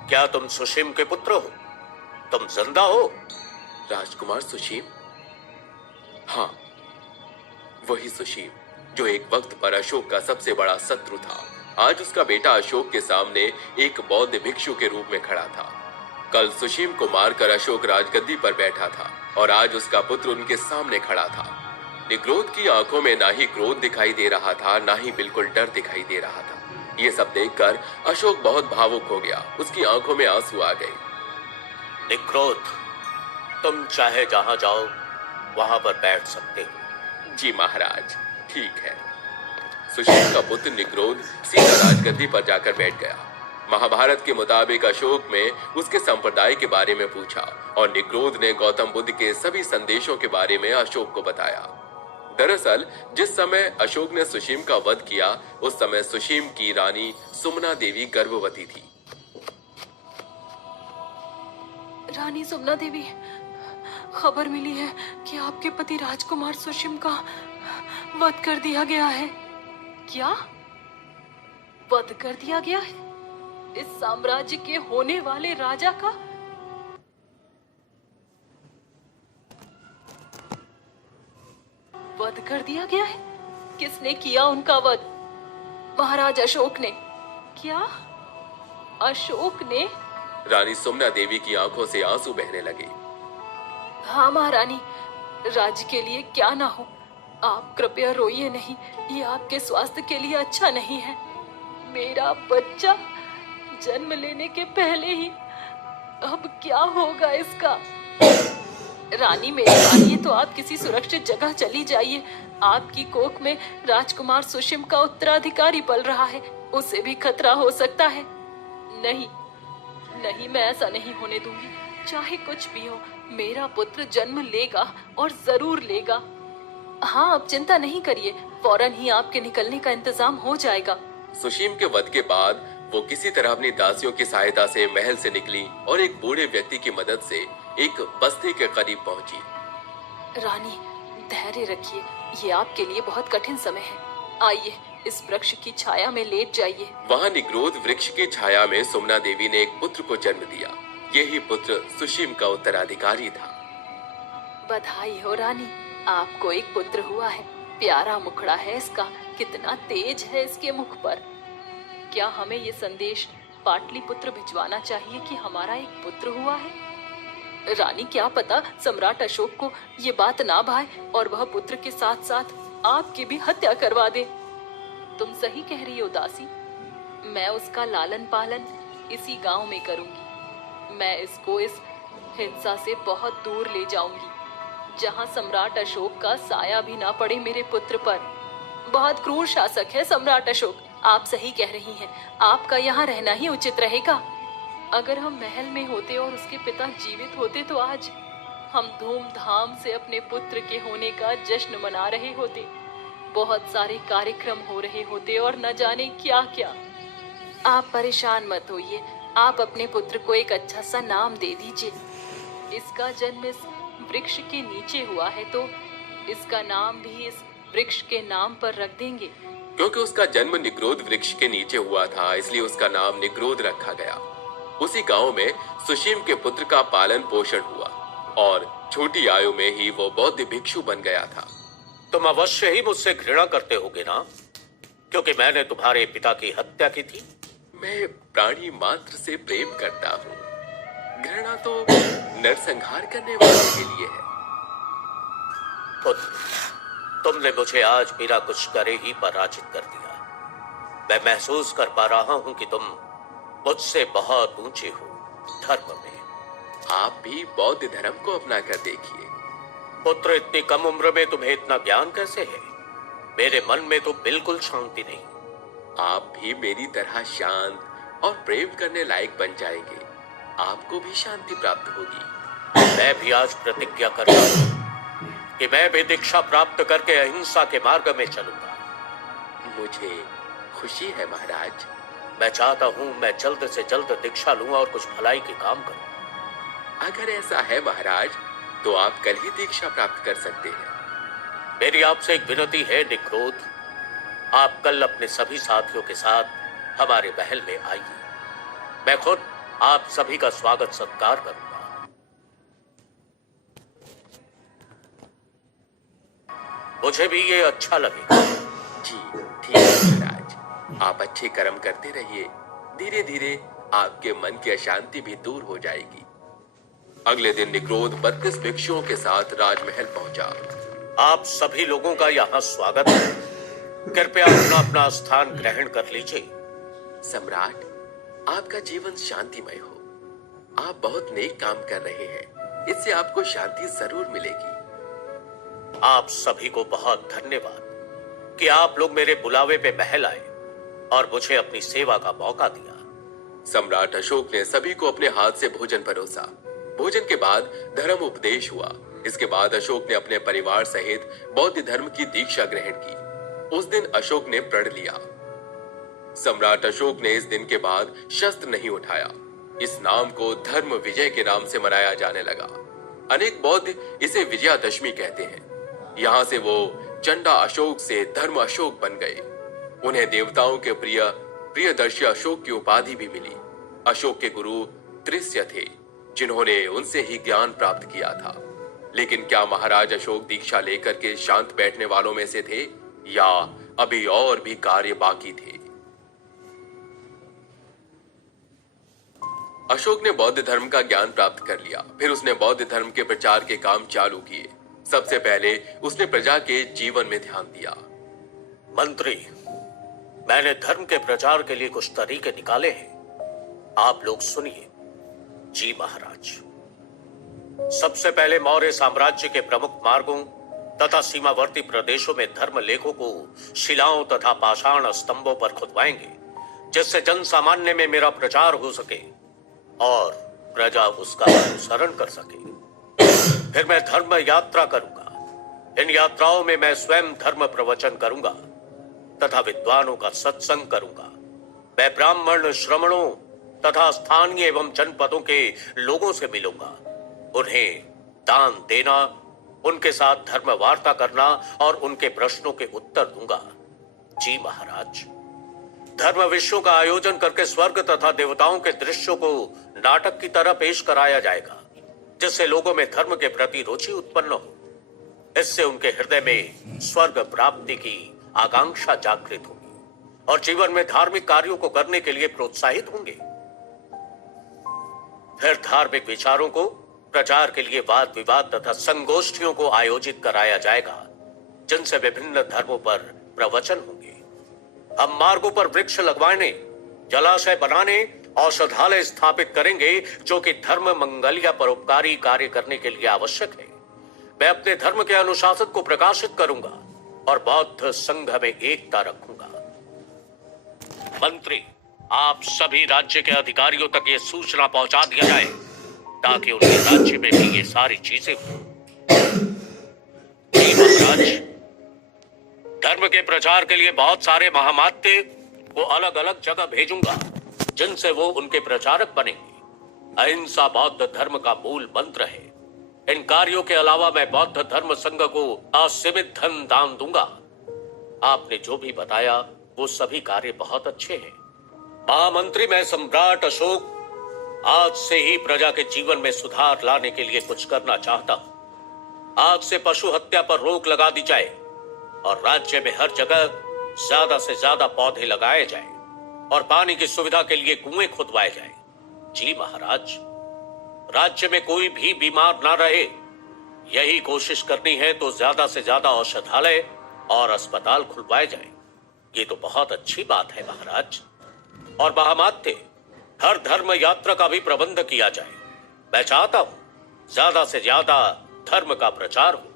क्या तुम सुशीम के पुत्र हो? तुम जिंदा हो? राजकुमार सुशीम? हाँ, वही सुशीम जो एक वक्त पर अशोक का सबसे बड़ा शत्रु था। आज उसका बेटा अशोक के सामने एक बौद्ध भिक्षु के रूप में खड़ा था। कल सुशीम को मारकर अशोक राजगद्दी पर बैठा था और आज उसका पुत्र उनके सामने खड़ा था। निग्रोध की आंखों में ना ही क्रोध दिखाई दे रहा था, ना ही बिल्कुल डर दिखाई दे रहा था। ये सब देखकर अशोक बहुत भावुक हो गया। उसकी आंखों में आंसू आ गए। निग्रोध, तुम चाहे जहां जाओ वहां पर बैठ सकते हो। जी महाराज, ठीक है। सुशील का पुत्र निग्रोध सीधा राजगद्दी पर जाकर बैठ गया। महाभारत के मुताबिक अशोक में उसके संप्रदाय के बारे में पूछा और निग्रोध ने गौतम बुद्ध के सभी संदेशों के बारे में अशोक को बताया। दरअसल जिस समय अशोक ने सुशीम का वध किया उस समय सुशीम की रानी सुमना देवी गर्भवती थी। रानी सुमना देवी, खबर मिली है कि आपके पति राजकुमार सुशीम का वध कर दिया गया है। क्या वध कर दिया गया है? इस साम्राज्य के होने वाले राजा का? वध कर दिया गया है? किसने किया उनका वध? महाराज अशोक ने। क्या अशोक ने? रानी सुमना देवी की आंखों से आंसू बहने लगे। हाँ महारानी, राज्य के लिए क्या ना हो, आप कृपया रोइए नहीं, ये आपके स्वास्थ्य के लिए अच्छा नहीं है। मेरा बच्चा जन्म लेने के पहले ही, अब क्या होगा इसका? रानी मेरी मानिए तो आप किसी सुरक्षित जगह चली जाइए। आपकी कोख में राजकुमार सुशीम का उत्तराधिकारी पल रहा है, उसे भी खतरा हो सकता है। नहीं नहीं, मैं ऐसा नहीं होने दूंगी। चाहे कुछ भी हो, मेरा पुत्र जन्म लेगा और जरूर लेगा। हाँ, आप चिंता नहीं करिए, फौरन ही आपके निकलने का इंतजाम हो जाएगा। सुशीम के वध के बाद वो किसी तरह अपनी दासियों की सहायता से महल से निकली और एक बूढ़े व्यक्ति की मदद से एक बस्ती के करीब पहुंची। रानी धैर्य रखिए, ये आपके लिए बहुत कठिन समय है। आइए इस वृक्ष की छाया में लेट जाइए। वहाँ निग्रोध वृक्ष की छाया में सुमना देवी ने एक पुत्र को जन्म दिया। यही पुत्र सुशीम का उत्तराधिकारी था। बधाई हो रानी, आपको एक पुत्र हुआ है। प्यारा मुखड़ा है इसका, कितना तेज है इसके मुख पर। क्या हमें ये संदेश पाटलिपुत्र भिजवाना चाहिए कि हमारा एक पुत्र हुआ है? रानी क्या पता सम्राट अशोक को ये बात ना भाए और वह पुत्र के साथ साथ आपकी भी हत्या करवा दे। तुम सही कह रही हो दासी, मैं उसका लालन पालन इसी गांव में करूंगी। मैं इसको इस हिंसा से बहुत दूर ले जाऊंगी, जहां सम्राट अशोक का साया भी ना पड़े मेरे पुत्र पर। बहुत क्रूर शासक है सम्राट अशोक, आप सही कह रही हैं। आपका यहाँ रहना ही उचित रहेगा। अगर हम महल में होते और उसके पिता जीवित होते तो आज हम धूमधाम से अपने पुत्र के होने का जश्न मना रहे होते। बहुत सारे कार्यक्रम हो रहे होते और न जाने क्या क्या। आप परेशान मत होइए, आप अपने पुत्र को एक अच्छा सा नाम दे दीजिए। इसका जन्म इस वृक्ष के नीचे हुआ है तो इसका नाम भी इस वृक्ष के नाम पर रख देंगे। क्योंकि उसका जन्म निग्रोध वृक्ष के नीचे हुआ था, इसलिए उसका नाम निग्रोध रखा गया। उसी गांव में सुशीम के पुत्र का पालन पोषण हुआ और छोटी आयु में ही वो बौद्ध भिक्षु बन गया था। तुम अवश्य ही मुझसे घृणा करते होगे ना, क्योंकि मैंने तुम्हारे पिता की हत्या की थी। मैं प्राणी मात्र से प्रेम करता हूँ, घृणा तो नरसंहार करने वाले के लिए है। तुमने मुझे आज बिना कुछ करे ही पराजित कर दिया। मैं महसूस कर पा रहा हूँ कि तुम मुझसे बहुत ऊंचे हो धर्म में। आप भी बौद्ध धर्म को अपना कर देखिए। पुत्र, इतनी कम उम्र में तुम्हें इतना ज्ञान कैसे है? मेरे मन में तो बिल्कुल शांति नहीं। आप भी मेरी तरह शांत और प्रेम करने लायक बन जाएंगे। आपको भी शांति प्राप्त होगी। मैं भी आज प्रतिज्ञा करता हूँ कि मैं भी दीक्षा प्राप्त करके अहिंसा के मार्ग में चलूंगा। मुझे खुशी है महाराज। मैं चाहता हूँ मैं जल्द से जल्द दीक्षा लूं और कुछ भलाई के काम करूं। अगर ऐसा है महाराज तो आप कल ही दीक्षा प्राप्त कर सकते हैं। मेरी आपसे एक विनती है निग्रोध, आप कल अपने सभी साथियों के साथ हमारे महल में आइए। मैं खुद आप सभी का स्वागत सत्कार करूंगा। मुझे भी ये अच्छा लगेगा। जी ठीक है महाराज, आप अच्छे कर्म करते रहिए। धीरे धीरे आपके मन की अशांति भी दूर हो जाएगी। अगले दिन निग्रोध 32 भिक्षुओं के साथ राजमहल पहुंचा। आप सभी लोगों का यहाँ स्वागत है। कृपया अपना अपना स्थान ग्रहण कर लीजिए। सम्राट, आपका जीवन शांतिमय हो। आप बहुत नेक काम कर रहे हैं, इससे आपको शांति जरूर मिलेगी। आप सभी को बहुत धन्यवाद कि आप लोग मेरे बुलावे पे महल आए और मुझे अपनी सेवा का मौका दिया। सम्राट अशोक ने सभी को अपने हाथ से भोजन परोसा। भोजन के बाद धर्म उपदेश हुआ। इसके बाद अशोक ने अपने परिवार सहित बौद्ध धर्म की दीक्षा ग्रहण की। उस दिन अशोक ने प्रण लिया। सम्राट अशोक ने इस दिन के बाद शस्त्र नहीं उठाया। इस नाम को धर्म विजय के नाम से मनाया जाने लगा। अनेक बौद्ध इसे विजयादशमी कहते हैं। यहाँ से वो चंडा अशोक से धर्म अशोक बन गए। उन्हें देवताओं के प्रियदर्शी अशोक की उपाधि भी मिली। अशोक के गुरु त्रिस्य थे, जिन्होंने उनसे ही ज्ञान प्राप्त किया था। लेकिन क्या महाराज अशोक दीक्षा लेकर के शांत बैठने वालों में से थे या अभी और भी कार्य बाकी थे? अशोक ने बौद्ध धर्म का ज्ञान प्राप्त कर लिया। फिर उसने बौद्ध धर्म के प्रचार के काम चालू किए। सबसे पहले उसने प्रजा के जीवन में ध्यान दिया। मंत्री, मैंने धर्म के प्रचार के लिए कुछ तरीके निकाले हैं, आप लोग सुनिए। जी महाराज। सबसे पहले मौर्य साम्राज्य के प्रमुख मार्गों तथा सीमावर्ती प्रदेशों में धर्म लेखों को शिलाओं तथा पाषाण स्तंभों पर खुदवाएंगे, जिससे जन सामान्य में मेरा प्रचार हो सके और प्रजा उसका अनुसरण कर सके। फिर मैं धर्म यात्रा करूंगा। इन यात्राओं में मैं स्वयं धर्म प्रवचन करूंगा तथा विद्वानों का सत्संग करूंगा। मैं ब्राह्मण, श्रमणों तथा स्थानीय एवं जनपदों के लोगों से मिलूंगा, उन्हें दान देना, उनके साथ धर्म वार्ता करना और उनके प्रश्नों के उत्तर दूंगा। जी महाराज। धर्म विषयों का आयोजन करके स्वर्ग तथा देवताओं के दृश्यों को नाटक की तरह पेश कराया जाएगा, जिससे लोगों में धर्म के प्रति रुचि उत्पन्न हो। इससे उनके हृदय में स्वर्ग प्राप्ति की आकांक्षा जागृत होगी और जीवन में धार्मिक कार्यों को करने के लिए प्रोत्साहित होंगे। फिर धार्मिक विचारों को प्रचार के लिए वाद विवाद तथा संगोष्ठियों को आयोजित कराया जाएगा, जिनसे विभिन्न धर्मों पर प्रवचन होंगे। हम मार्गों पर वृक्ष लगवाने, जलाशय बनाने, औषधालय स्थापित करेंगे, जो कि धर्म मंगल या परोपकारी कार्य करने के लिए आवश्यक है। मैं अपने धर्म के अनुशासन को प्रकाशित करूंगा और बौद्ध संघ में एकता रखूंगा। मंत्री, आप सभी राज्य के अधिकारियों तक ये सूचना पहुंचा दिया जाए ताकि उनके राज्य में भी ये सारी चीजें हों। जी महाराज। धर्म के प्रचार के लिए बहुत सारे महामात्य को अलग अलग जगह भेजूंगा, जिनसे वो उनके प्रचारक बनेंगे। अहिंसा बौद्ध धर्म का मूल मंत्र है। इन कार्यों के अलावा मैं बौद्ध धर्म संघ को असीमित धन दान दूंगा। आपने जो भी बताया वो सभी कार्य बहुत अच्छे हैं। महामंत्री, मैं सम्राट अशोक आज से ही प्रजा के जीवन में सुधार लाने के लिए कुछ करना चाहता हूं। आज से पशु हत्या पर रोक लगा दी जाए और राज्य में हर जगह ज्यादा से ज्यादा पौधे लगाए जाएं और पानी की सुविधा के लिए कुएं खुदवाए जाएं। जी महाराज। राज्य में कोई भी बीमार ना रहे, यही कोशिश करनी है तो ज्यादा से ज्यादा औषधालय और अस्पताल खुलवाए जाएं। ये तो बहुत अच्छी बात है महाराज। और महामात्य, हर धर्म यात्रा का भी प्रबंध किया जाए। मैं चाहता हूं ज्यादा से ज्यादा धर्म का प्रचार हो।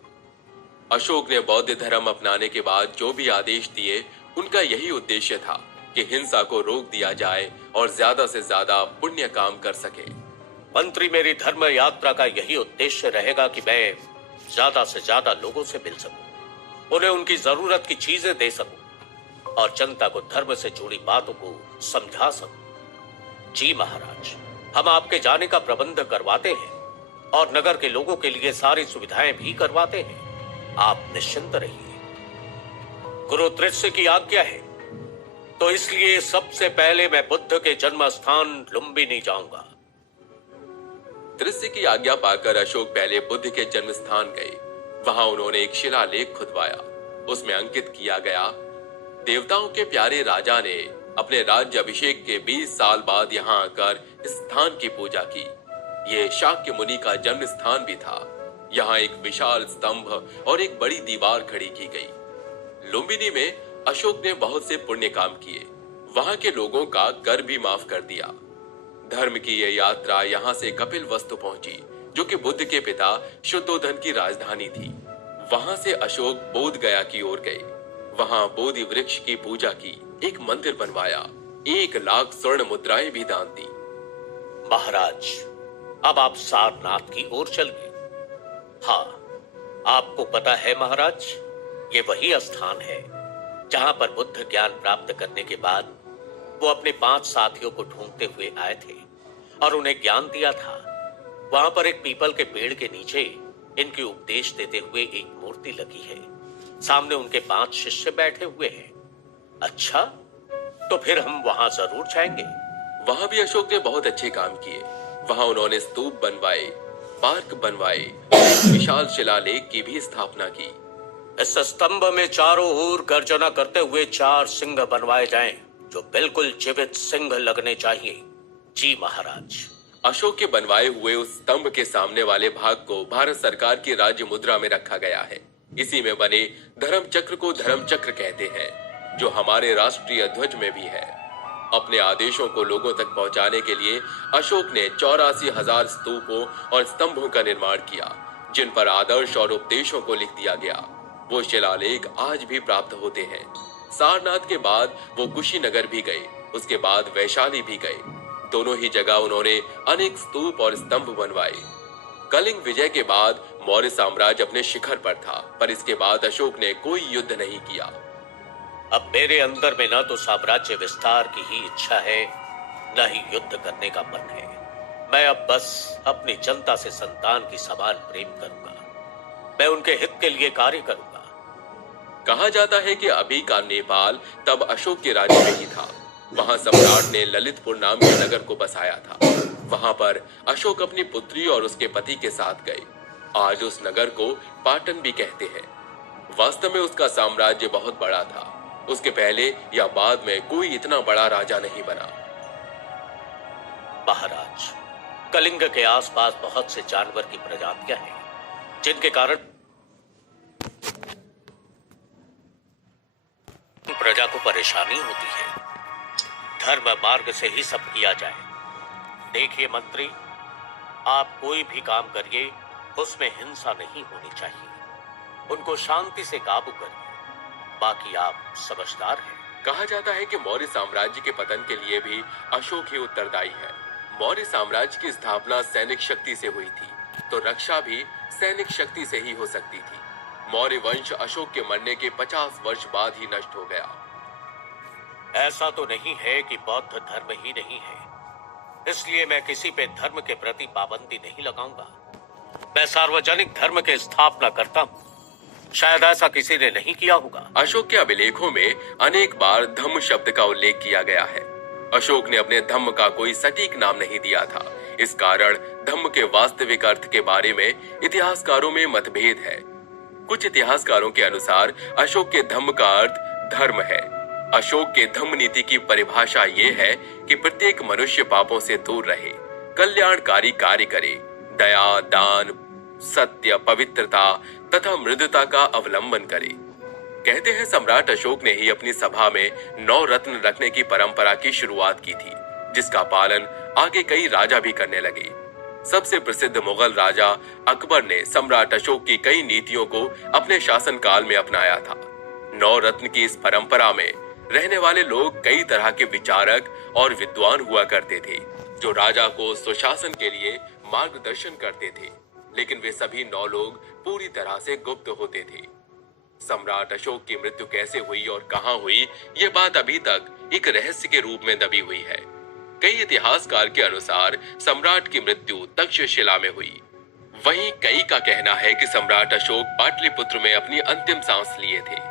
अशोक ने बौद्ध धर्म अपनाने के बाद जो भी आदेश दिए, उनका यही उद्देश्य था कि हिंसा को रोक दिया जाए और ज्यादा से ज्यादा पुण्य काम कर सके। मंत्री, मेरी धर्म यात्रा का यही उद्देश्य रहेगा कि मैं ज्यादा से ज्यादा लोगों से मिल सकूं, उन्हें उनकी जरूरत की चीजें दे सकूं और जनता को धर्म से जुड़ी बातों को समझा सकूं। जी महाराज। हम आपके जाने का प्रबंध करवाते हैं और नगर के लोगों के लिए सारी सुविधाएं भी करवाते हैं। आप निश्चिंत रहिए। गुरु त्रिस्य की आज्ञा है, तो इसलिए सबसे पहले मैं बुद्ध के जन्म स्थान लुम्बिनी जाऊंगा। त्रिस्य की आज्ञा पाकर अशोक पहले बुद्ध के जन्म स्थान गए। वहां उन्होंने एक शिलालेख खुदवाया। उसमें अंकित किया गया, देवताओं के प्यारे राजा ने अपने राज्य अभिषेक के 20 साल बाद यहाँ आकर इस स्थान की पूजा की। ये शाक्य मुनि का जन्म स्थान भी था। यहाँ एक विशाल स्तंभ और एक बड़ी दीवार खड़ी की गई। लुम्बिनी में अशोक ने बहुत से पुण्य काम किए। वहां के लोगों का कर भी माफ कर दिया। धर्म की यह यात्रा यहाँ से कपिलवस्तु पहुंची, जो कि बुद्ध के पिता शुद्धोधन की राजधानी थी। वहां से अशोक बोध गया की ओर गए। वहां बोधि वृक्ष की पूजा की, एक मंदिर बनवाया 1 लाख स्वर्ण मुद्राएं भी दान दी। महाराज, अब आप सारनाथ की ओर चलिए। हाँ, आपको पता है महाराज, ये वही स्थान है जहां पर बुद्ध ज्ञान प्राप्त करने के बाद वो अपने 5 साथियों को ढूंढते हुए आए थे और उन्हें ज्ञान दिया था। वहां पर एक पीपल के पेड़ के नीचे इनकी उपदेश देते हुए एक मूर्ति लगी है। सामने उनके 5 शिष्य बैठे हुए हैं। अच्छा, तो फिर हम वहां जरूर जाएंगे। वहां भी अशोक ने बहुत अच्छे काम किए। वहां उन्होंने स्तूप बनवाए, पार्क बनवाए, एक विशाल शिलालेख की भी स्थापना की। इस स्तंभ में चारों ओर गर्जना करते हुए 4 सिंह बनवाए जाएं, जो बिल्कुल जीवित सिंह लगने चाहिए। जी महाराज। अशोक के बनवाए हुए उस स्तंभ के सामने वाले भाग को भारत सरकार की राज्य मुद्रा में रखा गया है। इसी में बने धर्म चक्र को धर्म चक्र कहते हैं, जो हमारे राष्ट्रीय ध्वज में भी है। अपने आदेशों को लोगों तक पहुंचाने के लिए अशोक ने 84,000 स्तूपों और स्तंभों का निर्माण किया, जिन पर आदर्श और उपदेशों को लिख दिया गया। वो शिलालेख आज भी प्राप्त होते हैं। सारनाथ के बाद वो कुशीनगर भी गए, उसके बाद वैशाली भी गए। दोनों ही जगह उन्होंने अनेक स्तूप और स्तंभ बनवाए। कलिंग विजय के बाद मौर्य साम्राज्य अपने शिखर पर था, पर इसके बाद अशोक ने कोई युद्ध नहीं किया। अब मेरे अंदर में न तो साम्राज्य विस्तार की ही इच्छा है, न ही युद्ध करने का मन है। मैं अब बस अपनी जनता से संतान की समान प्रेम करूंगा। मैं उनके हित के लिए कार्य करूंगा। कहा जाता है कि अभी का नेपाल तब अशोक के राज्य में ही था। वहां सम्राट ने ललितपुर नाम के नगर को बसाया था। वहां पर अशोक अपनी पुत्री और उसके पति के साथ गए। आज उस नगर को पाटन भी कहते हैं। वास्तव में उसका साम्राज्य बहुत बड़ा था। उसके पहले या बाद में कोई इतना बड़ा राजा नहीं बना। महाराज, कलिंग के आसपास बहुत से जानवर की प्रजातियां हैं, जिनके कारण प्रजा को परेशानी होती है। धर्म मार्ग से ही सब किया जाए। देखिए मंत्री, आप कोई भी काम करिए, उसमें हिंसा नहीं होनी चाहिए। उनको शांति से काबू करिए। बाकी आप समझदार हैं। कहा जाता है कि मौर्य साम्राज्य के पतन के लिए भी अशोक ही उत्तरदायी है। मौर्य साम्राज्य की स्थापना सैनिक शक्ति से हुई थी, तो रक्षा भी सैनिक शक्ति से ही हो सकती थी। मौर्य वंश अशोक के मरने के 50 वर्ष बाद ही नष्ट हो गया। ऐसा तो नहीं है कि बौद्ध धर्म ही नहीं है, इसलिए मैं किसी पे धर्म के प्रति पाबंदी नहीं लगाऊंगा। मैं सार्वजनिक धर्म के स्थापना करता हूं। शायद ऐसा किसी ने नहीं किया होगा। अशोक के अभिलेखों में अनेक बार धम्म शब्द का उल्लेख किया गया है। अशोक ने अपने धम्म का कोई सटीक नाम नहीं दिया था। इस कारण धम्म के वास्तविक अर्थ के बारे में इतिहासकारों में मतभेद है। कुछ इतिहासकारों के अनुसार अशोक के धम्म का अर्थ धर्म है। अशोक के धम्म नीति की परिभाषा ये है कि प्रत्येक मनुष्य पापों से दूर रहे, कल्याणकारी कार्य करे, दया, दान, सत्य, पवित्रता तथा मृदुता का अवलंबन करे। कहते हैं सम्राट अशोक ने ही अपनी सभा में 9 रत्न रखने की परंपरा की शुरुआत की थी, जिसका पालन आगे कई राजा भी करने लगे। सबसे प्रसिद्ध मुगल राजा अकबर ने सम्राट अशोक की कई नीतियों को अपने शासनकाल में अपनाया था। 9 रत्न की इस परंपरा में रहने वाले लोग कई तरह के विचारक और विद्वान हुआ करते थे, जो राजा को सुशासन के लिए मार्गदर्शन करते थे। लेकिन वे सभी 9 लोग पूरी तरह से गुप्त होते थे। सम्राट अशोक की मृत्यु कैसे हुई और कहां हुई, ये बात अभी तक एक रहस्य के रूप में दबी हुई है। कई इतिहासकार के अनुसार सम्राट की मृत्यु तक्षशिला में हुई। वहीं कई का कहना है कि सम्राट अशोक पाटलिपुत्र में अपनी अंतिम सांस लिए थे।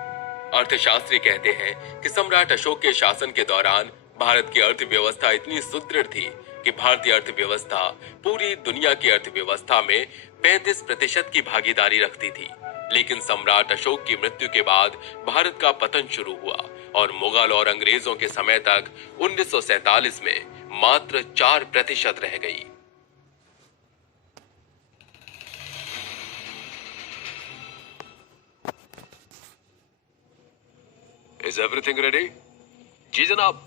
अर्थशास्त्री कहते हैं कि सम्राट अशोक के शासन के दौरान भारत की अर्थव्यवस्था इतनी सुदृढ़ थी कि भारतीय अर्थव्यवस्था पूरी दुनिया की अर्थव्यवस्था में 35% की भागीदारी रखती थी। लेकिन सम्राट अशोक की मृत्यु के बाद भारत का पतन शुरू हुआ और मुगल और अंग्रेजों के समय तक 1947 में मात्र 4% रह गई। Is everything ready? जी जनाब,